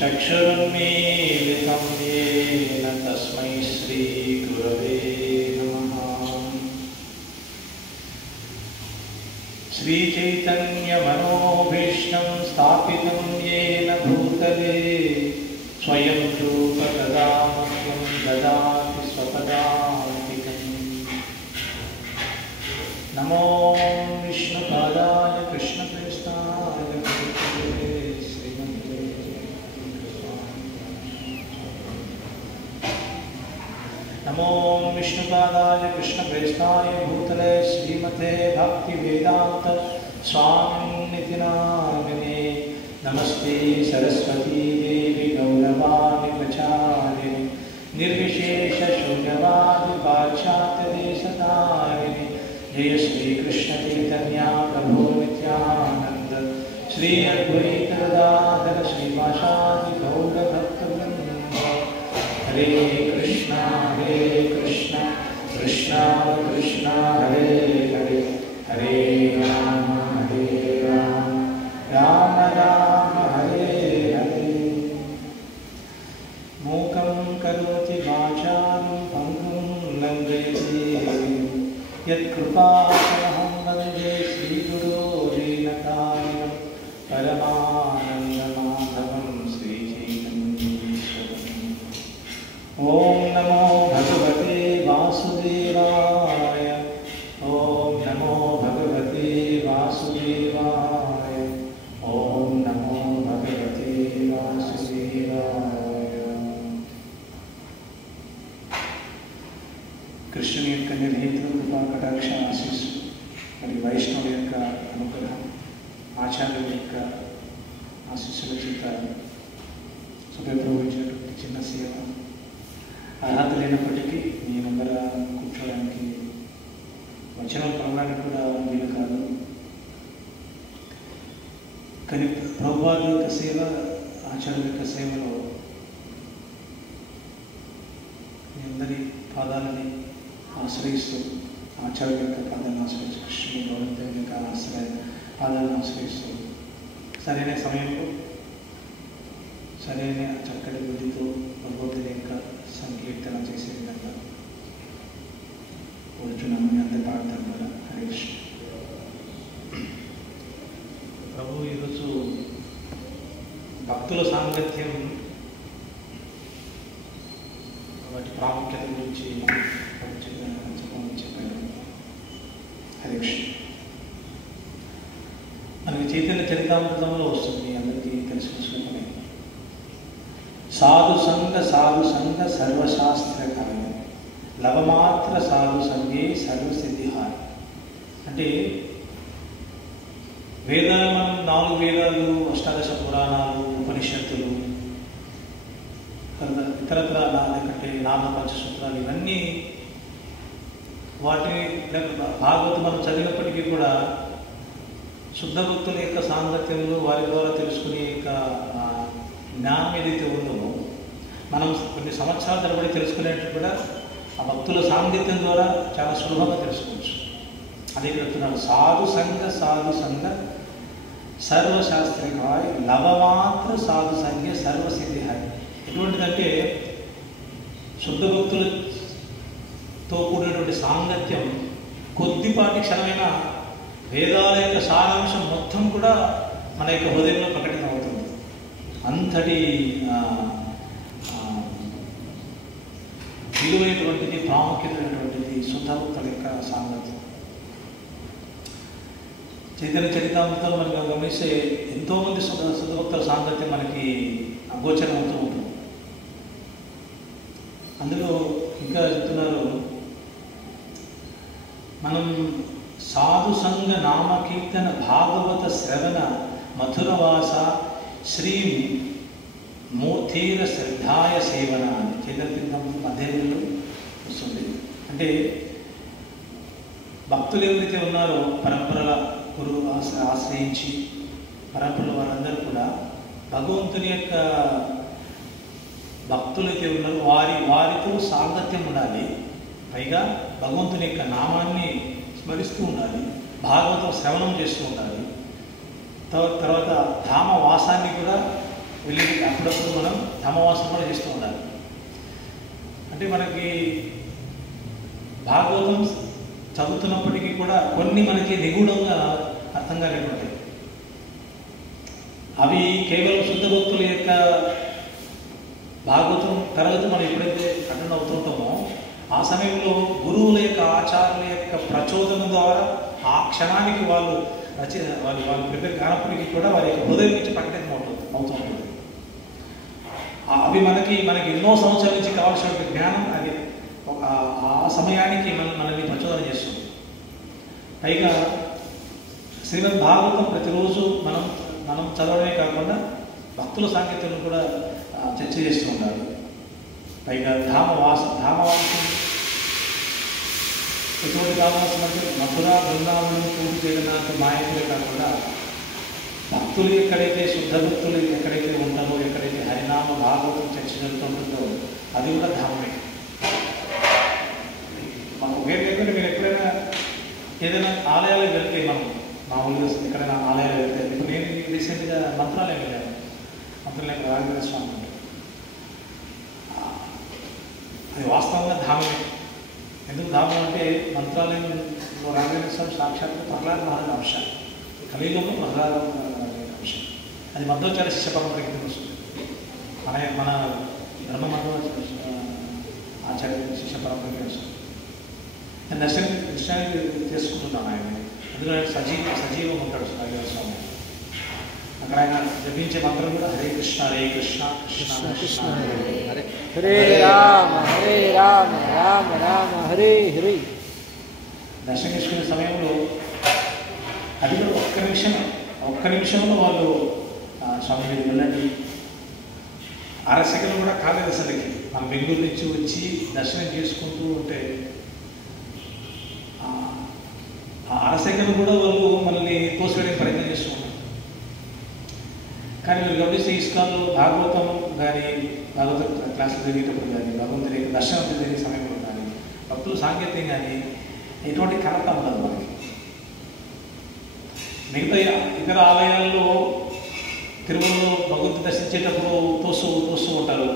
चक्षुरुन्मीलितं येन तस्मै श्रीगुरवे नमः। श्रीचैतन्यमनोभीष्टं स्थापितं येन भूतले स्वयं रूप तदा मह्यं ददाति स्वपदान्तिकम्। नमो विष्णुपादाय कृष्णप्रेष्ठाय नमो विष्णुपादाय कृष्णप्रेष्ठाय भूतले श्रीमते भक्तिवेदांत स्वामिनिति नामिने। नमस्ते सरस्वती देवी गौरवाणि प्रचारिणे निर्विशेष शून्यवादि पाश्चात्यदेशतारिणे। जय श्री कृष्ण चैतन्य प्रभु नित्यानंद श्री अद्वैत गदाधर श्रीवासादि गौर भक्तवृंद। हरे कृष्ण कृष्ण कृष्ण हरे हरे हरे राम राम राम हरे हरे। मूकं करोति वाचालं भङ्गुं लङ्घयति यत्कृपातमहं वन्दे श्रीगुरो दीनकारिणं परमानन्दमाधवं श्रीचैतन्येश्वरम्। ॐ नमो भगवते वासुदेवाय। ఆచార్యుల యొక్క ఆ శిష్యుల చేత సుప్రభువించినటువంటి చిన్న సేవ అర్హత లేనప్పటికీ మీ ముందర కూర్చోడానికి వచనం పలవడానికి కూడా వీలు కాదు. కానీ ప్రభువారి యొక్క సేవ, ఆచార్యుల యొక్క సేవలో మీ అందరి పాదాలని ఆశ్రయిస్తూ, ఆచార్యుల యొక్క పాదాలను ఆశ్రయిస్తూ, కృష్ణుని గౌరవం యొక్క పాదాలను ఆశ్రయిస్తూ సరైన సమయంలో సరైన చక్కటి బుద్ధితో భగవద్గీత యొక్క సంకీర్తన చేసే విధంగా కూర్చున్నాము. మీ అందరి ప్రార్థన ద్వారా. హరే కృష్ణ. ప్రభు ఈరోజు భక్తుల సాంగత్యం వాటి ప్రాముఖ్యత గురించి చెప్పారు. హరే కృష్ణ. మనకి చైతన్య చరితామృతంలో వస్తుంది, అందరికీ తెలిసిన శ్లోకమే. సాధు సంగ సర్వశాస్త్రకాయ లవమాత్ర సాధు సంగే సర్వసిద్ధిహాయ. అంటే వేదాలు, మనం 4 వేదాలు, అష్టాదశ పురాణాలు, ఉపనిషత్తులు, ఇతరత్ర లేకంటే నామ పంచసూత్రాలు, ఇవన్నీ వాటిని భాగవతం మనం చదివినప్పటికీ కూడా శుద్ధ భక్తుల యొక్క సాంగత్యంలో వారి ద్వారా తెలుసుకునే యొక్క జ్ఞానం ఏదైతే ఉందో, మనం కొన్ని సంవత్సరాల తరబడి తెలుసుకునేట్టు కూడా ఆ భక్తుల సాంగత్యం ద్వారా చాలా సులభంగా తెలుసుకోవచ్చు. అదే చెప్తున్నాడు, సాధు సంగ సర్వశాస్త్రికాయ లవమాత్ర సాధు సంగే సర్వసిద్ధిహాయ. ఎటువంటిదంటే శుద్ధ భక్తులతో కూడినటువంటి సాంగత్యం కొద్దిపాటి క్షణమైన వేదాల యొక్క సారాంశం మొత్తం కూడా మన యొక్క హృదయంలో ప్రకటన అవుతుంది. అంతటి విలువైనటువంటిది, ప్రాముఖ్యమైనటువంటిది శుద్ధ భక్తుల యొక్క సాంగత్యం. చైతన్య చరితామృతంలో మనకు గమనిస్తే ఎంతోమంది శుద్ధ భక్తుల సాంగత్యం మనకి అగోచరం అవుతూ ఉంటుంది. అందులో ఇంకా చెప్తున్నారు, మనం సాధు సంగ నామకీర్తన భాగవత శ్రవణ మధురవాస శ్రీ మూర్తిర శ్రద్ధాయ సేవన అని చైతన్య మధ్యలో వస్తుంది. అంటే భక్తులు ఎవరైతే ఉన్నారో పరంపరల గురువు ఆశ్రయించి పరంపరల వారందరూ కూడా భగవంతుని యొక్క భక్తులైతే ఉన్నారో వారితో సాంగత్యం ఉండాలి. పైగా భగవంతుని యొక్క నామాన్ని స్మరిస్తూ ఉండాలి, భాగవతం శ్రవణం చేస్తూ ఉండాలి. తర్వాత ధామవాసాన్ని కూడా వెళ్ళి అప్పుడప్పుడు మనం ధామవాసం కూడా చేస్తూ ఉండాలి. అంటే మనకి భాగవతం చదువుతున్నప్పటికీ కూడా కొన్ని మనకి నిగూఢంగా అర్థం కాలేకుంటాయి. అవి కేవలం శుద్ధ భక్తుల యొక్క భాగవతం తరగతి మనం ఎప్పుడైతే అటెండ్ అవుతుంటామో ఆ సమయంలో గురువుల యొక్క ఆచార్యుల యొక్క ప్రచోదనం ద్వారా ఆ క్షణానికి వాళ్ళు ప్రిపేర్ కానప్పటికీ కూడా వారి యొక్క హృదయం నుంచి ప్రకటన అవుతూ ఉంటుంది. అవి మనకి ఎన్నో సంవత్సరాల నుంచి కావాల్సిన జ్ఞానం అది ఆ సమయానికి మనల్ని ప్రచోదన చేస్తుంది. పైగా శ్రీమద్ భాగవతం ప్రతిరోజు మనం చదవడమే కాకుండా భక్తుల సాంగత్యం కూడా చర్చ చేస్తూ ఉండాలి. పైగా ధామవాసం ఎటువంటి ధామవాసం అంటే మధుర, బృందావనం, పూరి జగన్నాథ్, మాయకులే కాకుండా భక్తులు ఎక్కడైతే శుద్ధ భక్తులు ఎక్కడైతే ఉంటారో, ఎక్కడైతే హరినామ భాగవతం చర్చ జరుగుతుంటుందో అది కూడా ధామమే. మనం లేకుండా మీరు ఎక్కడైనా ఏదైనా ఆలయాలకు వెళ్తే, మనం మామూలుగా ఎక్కడైనా ఆలయాలు వెళ్తే, ఇప్పుడు నేను రీసెంట్గా మంత్రాలయం వెళ్ళాను. మంత్రాలయం రాఘవేంద్ర స్వామి అంటే అది వాస్తవంగా ధామమే. ఎందుకు ధామం అంటే మంత్రాలయంలో రాఘవేంద్ర స్వామి సాక్షాత్ ప్రహ్లాద మహారాజు అంశ, కలియుగంలో ప్రహ్లాద అంశ. అది మధ్వాచార్య శిష్య పరంపర కింద వస్తుంది. మన బ్రహ్మ మధ్వాచార్య ఆచార్య శిష్య పరంపర కింద వస్తుంది. నేను దర్శనానికి చేసుకుంటున్నాను ఆయన. అందులో ఆయన సజీవం ఉంటాడు రాఘవేంద్ర స్వామి. అక్కడ ఆయన జపించే మంత్రం కూడా హరే కృష్ణ కృష్ణ కృష్ణ హరే హరే రామ రామ రామ హరే హరే. దర్శనం చేసుకునే సమయంలో అది కూడా ఒక్క నిమిషమే ఒక్క నిమిషంలో వాళ్ళు స్వామి మీరు వెళ్ళండి, అరసెకండ్ కూడా కాలేదు అసలుకి. మనం బెంగళూరు నుంచి వచ్చి దర్శనం చేసుకుంటూ ఉంటే అరసెకండ్ కూడా వాళ్ళు మనల్ని తోసివేయడానికి ప్రయత్నం చేస్తున్నారు. కానీ మీరు గమనిస్తే ఇస్కాన్లో భాగవతం కానీ, భాగవత క్లాసులు జరిగేటప్పుడు కానీ, భగవంతుని దర్శనం జరిగే సమయంలో కానీ, భక్తుల సాంకేత్యం కానీ ఎటువంటి కలత ఉండదు మనకి. మిగతా ఇతర ఆలయాల్లో తిరుమలలో భగవంతుని దర్శించేటప్పుడు తోస్తూ ఉంటారు.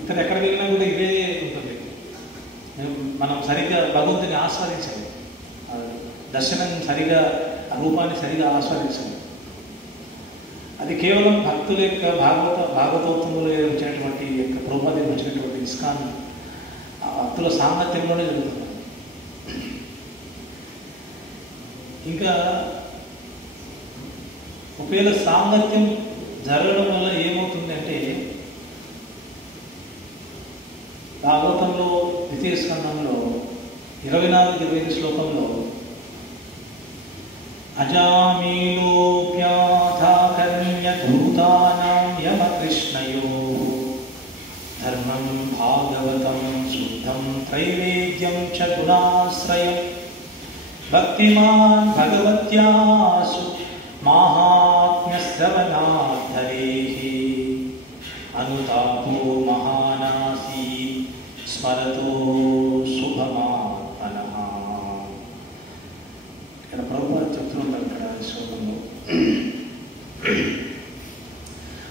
ఇతర ఎక్కడికి వెళ్ళినా కూడా ఇదే ఉంటుంది. మనం సరిగ్గా భగవంతుని ఆస్వాదించాలి, దర్శనం సరిగా, రూపాన్ని సరిగా ఆస్వాదించాలి. అది కేవలం భక్తుల యొక్క భాగవతోత్తములు వచ్చినటువంటి యొక్క ప్రభుత్వం వచ్చినటువంటి ఇస్కాన్ భక్తుల సాంగత్యంలోనే జరుగుతుంది. ఇంకా ఒకవేళ సాంగత్యం జరగడం వల్ల ఏమవుతుంది అంటే, భాగవతంలో ద్వితీయ స్కంధంలో 24-25 శ్లోకంలో అజామీనోప్యాథాకర్ణ్యధూతానాం యమకృష్ణయో ధర్మం భాగవతం శుద్ధం త్రైవేద్యం చ గుణాశ్రయం భక్తిమాన్ భగవత్యాసు మాహాత్మ్యశ్రవణాద్ధరేః అనుతాపో మహానాసీ స్మరతో శుభమాత్మనః. ఇక్కడ ప్రభువారు చెప్తూ ఉంటారు ఇక్కడ శ్లోకంలో.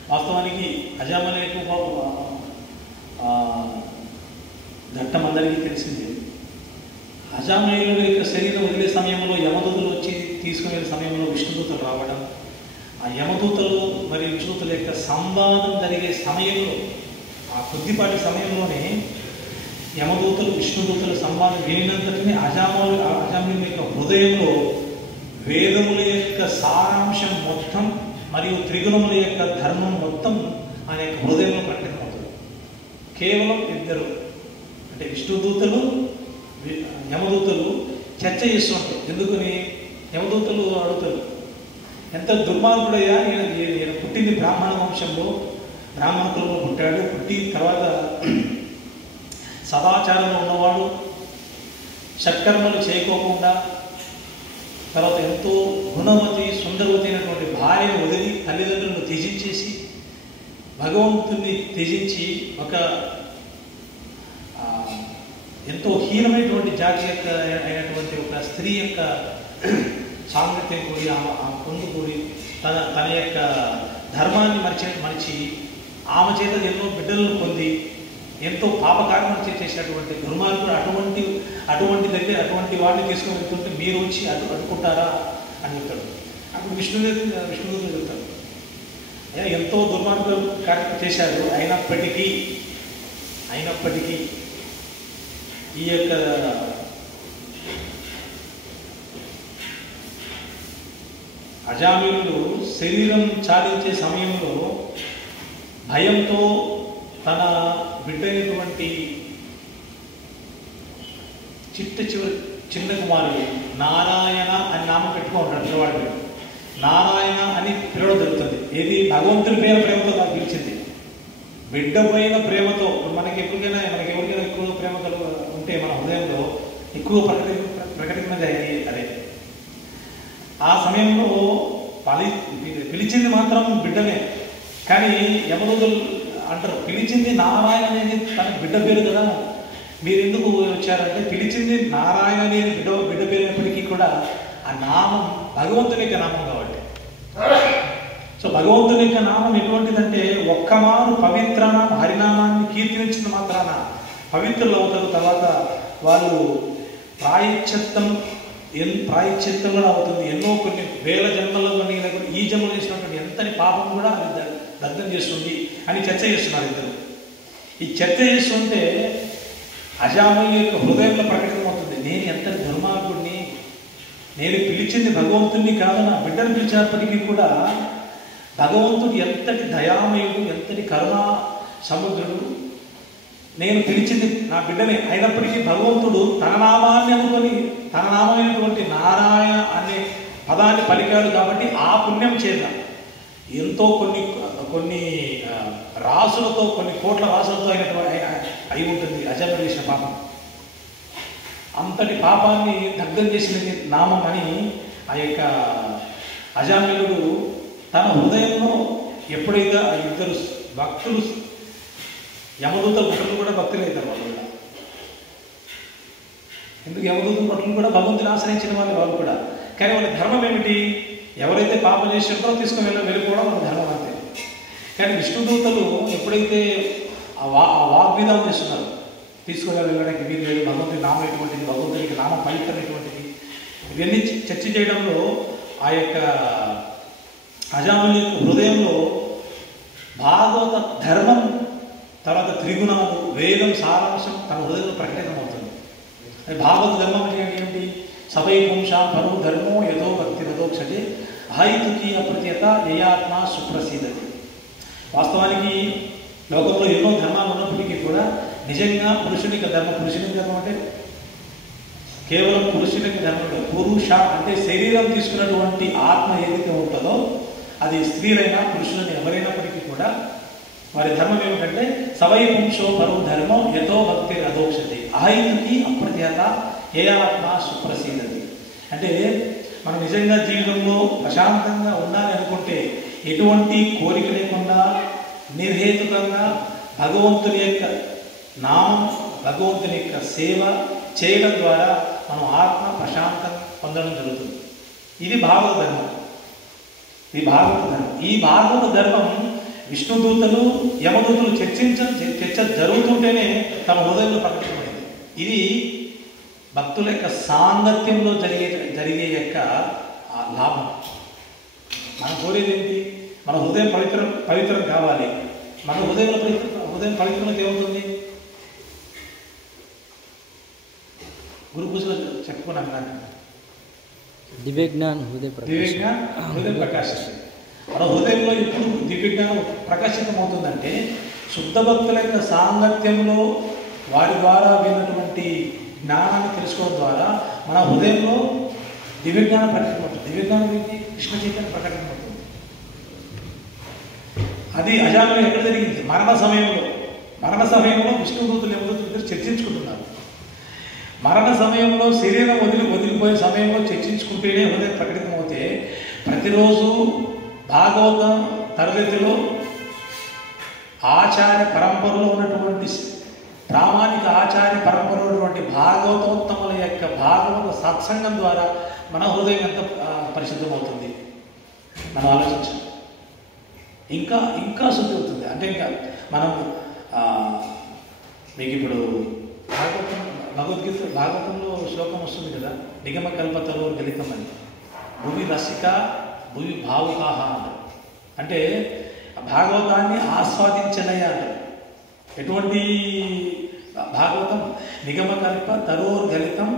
వాస్తవానికి అజామలేకు ఘట్టం అందరికీ తెలిసిందే. అజామయుల యొక్క శరీరం వదిలే సమయంలో యమదూతలు వచ్చి తీసుకునే సమయంలో విష్ణుదూతలు రావడం, ఆ యమదూతలు మరియు విష్ణుదూతల యొక్క సంవాదం జరిగే సమయంలో, ఆ కొద్దిపాటి సమయంలోనే యమదూతలు విష్ణుదూతల సంవాదం వినినంతటిని అజామయుల యొక్క హృదయంలో వేదముల యొక్క సారాంశం మొత్తం మరియు త్రిగుణముల యొక్క ధర్మం మొత్తం ఆయన యొక్క హృదయంలో ప్రకటితమవుతుంది. కేవలం ఇద్దరు అంటే విష్ణుదూతలు యమదూతలు చర్చ చేస్తుంటారు. ఎందుకని యమదూతలు అడుగుతారు, ఎంత దుర్మార్గుడయ్యా, ఈయన పుట్టింది బ్రాహ్మణ వంశంలో, బ్రాహ్మణ కులంలో పుట్టాడు, పుట్టి తర్వాత సదాచారంలో ఉన్నవాడు, షట్కర్మలు చేయకోకుండా తర్వాత ఎంతో గుణవతి సుందరవతి అయినటువంటి భార్యను వదిలి తల్లిదండ్రులను త్యజించేసి భగవంతుని త్యజించి ఒక ఎంతో హీనమైనటువంటి జాతి యొక్క అయినటువంటి ఒక స్త్రీ యొక్క సాంగత్యం కూడి ఆ పొందు కూడి తన యొక్క ధర్మాన్ని మరిచి ఆమె చేత ఎన్నో బిడ్డలను పొంది ఎంతో పాపకార్యం చేసేటువంటి దుర్మార్గుడు అటువంటి వాడిని తీసుకొని వెళ్తుంటే మీరు వచ్చి అడ్డుకుంటారా అని చెప్తాడు. అప్పుడు విష్ణుదూతులు చెప్తాడు, ఎంతో దుర్మార్గులు కార్యం చేశారు, అయినప్పటికీ ఈ యొక్క అజామీనుడు శరీరం చాలించే సమయంలో భయంతో తన బిడ్డైనటువంటి చిన్న కుమారుడు నారాయణ అని నామం పెట్టుకుంటాడు. పిల్లవాడి పేరు నారాయణ అని పిలవడం జరుగుతుంది. ఏది భగవంతుని పేరు ప్రేమతో నాకు పిలిచింది, బిడ్డ పైన ప్రేమతో. మనకి ఎవరికైనా ఎక్కువ ప్రేమ ఉంటే మన హృదయంలో ఎక్కువ ప్రకటించినది అదే. ఆ సమయంలో పిలిచింది మాత్రం బిడ్డనే, కానీ యమదూతలు అంటారు పిలిచింది నారాయణ అనేది తన బిడ్డ పేరు కదా, మీరు ఎందుకు వచ్చారంటే పిలిచింది నారాయణ అనేది బిడ్డ పేరు అయినప్పటికీ కూడా ఆ నామం భగవంతుని యొక్క నామం కాబట్టి. సో భగవంతుని యొక్క నామం ఎటువంటిదంటే ఒక్కమారు పవిత్ర హరినామాన్ని కీర్తించిన మాత్రాన పవిత్రులు అవుతారు. తర్వాత వాళ్ళు ప్రాయశ్చిత్తం కూడా అవుతుంది. ఎన్నో కొన్ని వేల జన్మల్లో కానీ లేకపోతే ఈ జన్మలో చేసినటువంటి ఎంతని పాపం కూడా అది దగ్ధం చేస్తుంది అని చర్చ చేస్తున్నారు ఇద్దరు. ఈ చర్చ చేస్తుంటే అజామయుల యొక్క హృదయంలో ప్రకటితమవుతుంది, నేను ఎంతటి దుర్మార్గుడిని, నేను పిలిచింది భగవంతుడిని కాదు, నా బిడ్డను పిలిచినప్పటికీ కూడా భగవంతుడు ఎంతటి దయామయుడు, ఎంతటి కరుణా సముద్రుడు, నేను పిలిచింది నా బిడ్డని, అయినప్పటికీ భగవంతుడు తన నామాన్ని అనుకొని తన నామైనటువంటి నారాయణ అనే పదాన్ని పలికాడు కాబట్టి ఆ పుణ్యం చేత ఎంతో కొన్ని రాసులతో, కొన్ని కోట్ల రాసులతో అయి ఉంటుంది అజామిలుడు చేసిన పాపం. అంతటి పాపాన్ని దగ్ధం చేసిన నామం అని ఆ యొక్క అజామిలుడు తన హృదయంలో ఎప్పుడైతే ఆ ఇద్దరు భక్తులు, యమదూత భటులు కూడా భక్తులు అవుతారు వాళ్ళు కూడా. ఎందుకు యమదూత భటులు కూడా భగవంతుని ఆశ్రయించిన వాళ్ళు కూడా. కానీ వాళ్ళ ధర్మం ఏమిటి? ఎవరైతే పాపం చేసినారో తీసుకుని వెళ్ళిపోవడం వాళ్ళ ధర్మం అంతే. కానీ విష్ణుదూతలు ఎప్పుడైతే ఆ వాగ్విధానం చేస్తున్నారు, తీసుకుని వెళ్ళడానికి వీలు లేదు, భగవంతుని నామం ఎటువంటిది, భగవంతునికి నామం పవిత్రం ఎటువంటిది, ఇవన్నీ చర్చ చేయడంలో ఆ యొక్క అజామిలుడి యొక్క హృదయంలో భాగవత ధర్మం, తర్వాత త్రిగుణాలు, వేదం సారాంశం తన హృదయంలో ప్రకటితమవుతుంది. భాగవత ధర్మం అంటే ఏంటి? సవై పుంసాం పరో ధర్మో యథో భక్తి రథోక్షతే అహైతుకి అప్రత్యత యయాత్మ సుప్రసీదతి. వాస్తవానికి లోకంలో ఎన్నో ధర్మాలు ఉన్నప్పటికీ కూడా నిజంగా పురుషునికి ధర్మం అంటే కేవలం పురుషునికి ధర్మం. పురుష అంటే శరీరం తీసుకున్నటువంటి ఆత్మ ఏదైతే ఉంటుందో అది స్త్రీలైనా పురుషులని ఎవరైనప్పటికీ కూడా వారి ధర్మం ఏమిటంటే సవై పుంసో పరో ధర్మం యథో భక్తి రథోక్షతే అహైతుకి అప్రత్యత యయాత్మ సుప్రసీదతి. అంటే మనం నిజంగా జీవితంలో ప్రశాంతంగా ఉండాలి అనుకుంటే ఎటువంటి కోరిక లేకుండా నిర్హేతుకంగా భగవంతుని యొక్క నామం, భగవంతుని యొక్క సేవ చేయడం ద్వారా మనం ఆత్మ ప్రశాంతం పొందడం జరుగుతుంది. ఇది భాగవత ధర్మం. ఈ భాగవత ధర్మం విష్ణుదూతలు, యమదూతలు చర్చ జరుగుతుంటేనే తమ హృదయంలో ప్రకటితమైంది. ఇది భక్తుల యొక్క సాంగత్యంలో జరిగే యొక్క లాభం. మనం కోరేది ఏంటి? మన హృదయం పవిత్రం కావాలి. మన హృదయం పవిత్రంగా ఏమవుతుంది? గురు పూజలో చెప్పుకున్నాను నాకు దివ్యజ్ఞానం హృదయం ప్రకాశిస్తుంది. మన హృదయంలో ఎప్పుడు దివ్యజ్ఞానం ప్రకాశితమవుతుందంటే శుద్ధ భక్తుల యొక్క సాంగత్యంలో వారి ద్వారా విన్నటువంటి జ్ఞానాన్ని తెలుసుకోవడం ద్వారా మన హృదయంలో దివ్యజ్ఞానం ప్రకటమవుతుంది. దివ్యజ్ఞానం ఏంటి? కృష్ణ చైతన్యం ప్రకటమవుతుంది. అది అజామిలుడు ఎక్కడ జరిగింది? మరణ సమయంలో విష్ణుదూతులు యమదూతులు చర్చించుకుంటున్నారు. మరణ సమయంలో శరీరం వదిలిపోయే సమయంలో చర్చించుకుంటేనే హృదయం ప్రకటితమవుతే ప్రతిరోజు భాగవతం తరగతిలో ఆచార్య పరంపరలో ఉన్నటువంటి ప్రామాణిక ఆచార్య పరంపరలో ఉన్నటువంటి భాగవతోత్తముల యొక్క భాగవత సత్సంగం ద్వారా మన హృదయం ఎంత పరిశుద్ధమవుతుంది మనం ఆలోచించాలి. ఇంకా శుద్ధి అవుతుంది. అంటే ఇంకా మనం మీకు ఇప్పుడు భాగవతంలో శ్లోకం వస్తుంది కదా, నిగమ కల్పతలో గలితం అని. భూమి రసిక భూమి భావుకాహ అంటారు. అంటే భాగవతాన్ని ఆస్వాదించనయ్యా అంటారు. ఎటువంటి భాగవతం? నిగమకల్ప తరోర్గలితం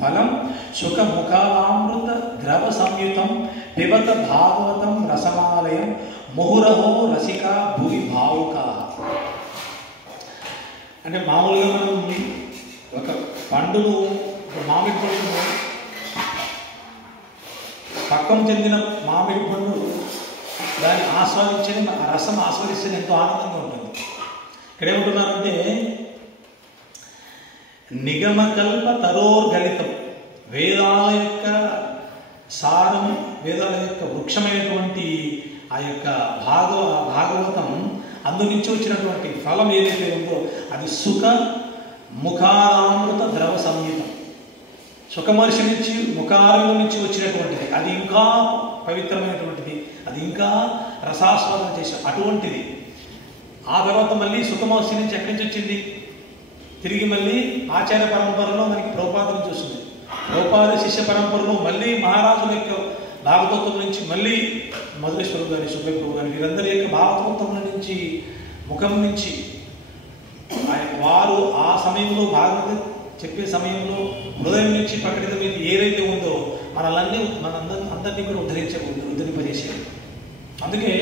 ఫలం సుఖముఖాలామృత ద్రవ సంయుతం పిబత భాగవతం రసమాలయం ముహురహో రసిక భూమి భావుకా. అంటే మామూలుగా మనం ఒక పండును, మామిడి పండును, పక్వం చెందిన మామిడి పండు దాన్ని ఆస్వాదించని రసం ఆస్వాదిస్తే ఎంతో ఆనందంగా ఉంటుంది. ఇక్కడ ఏమంటున్నారంటే నిగమకల్ప తరోర్గలితం, వేదాల యొక్క సారం, వేదాల యొక్క వృక్షమైనటువంటి ఆ యొక్క భాగవతం అందు నుంచి వచ్చినటువంటి ఫలం ఏదైతే ఉందో అది సుఖ ముఖామృత ద్రవ సంయుతం. సుఖమహర్షి నుంచి ముఖారంగం నుంచి వచ్చినటువంటిది, అది ఇంకా పవిత్రమైనటువంటిది, అది ఇంకా రసాస్వాదం చేసే అటువంటిది. ఆ తర్వాత మళ్ళీ సుఖమహర్షి నుంచి ఎక్కడి నుంచి వచ్చింది? తిరిగి మళ్ళీ ఆచార్య పరంపరలో మనకి ప్రభుపాద నుంచి వస్తుంది. ప్రభుపాద శిష్య పరంపరలో మళ్ళీ మహారాజుల యొక్క భాగవతం నుంచి మళ్ళీ మధురేశ్వరుడు గారి, సుబ్బయ్య గారి, వీరందరి యొక్క భాగవతముల నుంచి ముఖం నుంచి వారు ఆ సమయంలో భాగవతం చెప్పే సమయంలో హృదయం నుంచి ప్రకటితమైంది ఏదైతే ఉందో మనందరినీ కూడా ఉద్ధరింపజేసేది. అందుకే